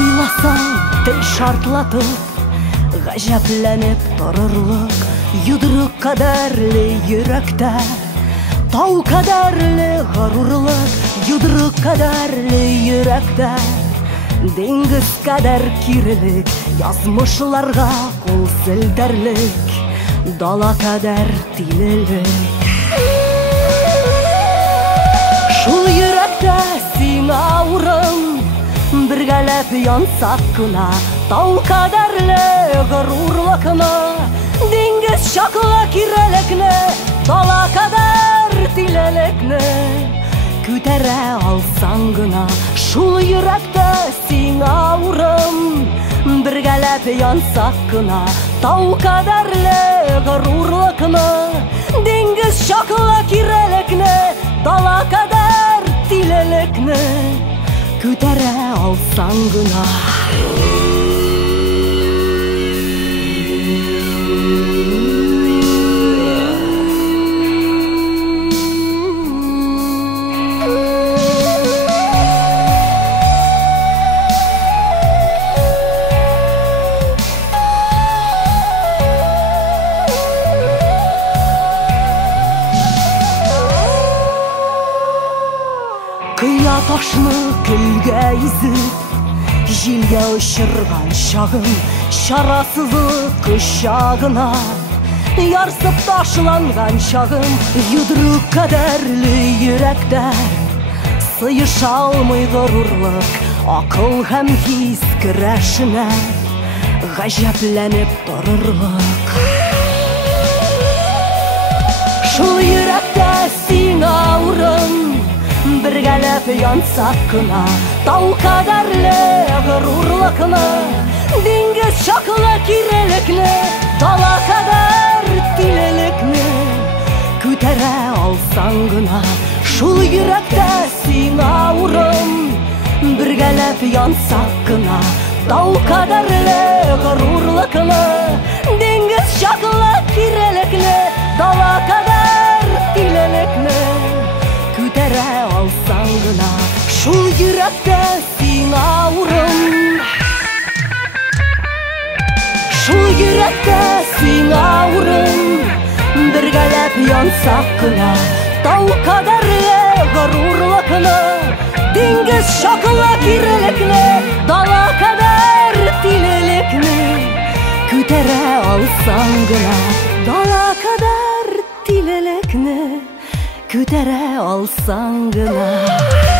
Уйласаң, тел шартлатып, гаҗәпләнеп торырлык, йодрык кадәрле йөрәктә, тау кадәрле горурлык, йодрык кадәрле йөрәктә, диңгез кадәр кирелек, язмышларга кул селтәрлек, дала кадәр тилелек. Шул йөрәктә сиңа урын, бергәләп янсак кына, тау кадәрле горурлыкны, диңгез чаклы кирәлекне, дала кадәр тилелекне күтәрә алсаң гына. Шул йөрәктә сиңа урын, бергәләп янсак кына, тау кадәрле горурлыкны, диңгез чаклы кирәлекне, дала кадәр тилелекне күтәрә алсаң гына. Кыя ташны көлгә изеп, җилгә очырган чагым, чарасызлык кочагына ярсып ташланган чагым, йодрык кадәрле йөрәктә сыеша алмый горурлык, акыл һәм хис көрәшенә гаҗәпләнеп торырлык. Шул йөрәктә сиңа урын, бергәләп янсак кына, тау кадәрле горурлыкны, диңгез чаклы кирәлекне, дала кадәр тилелекне күтәрә алсаң гына. Шул йөрәктә сиңа урын, бергәләп янсак кына, тау кадәрле горурлыкны, диңгез чаклы кирәлекне, дала кадәр тилелекне күтәрә алсаң гына. Шул йөрәктә сиңа урын, шул йөрәктә сиңа урын, бергәләп янсак кына, тау кадәрле горурлыкны, диңгез чаклы кирәлекне, дала кадәр тилелекне күтәрә алсаң гына. Дала кадәр тилелекне күтәрә алсаң гына.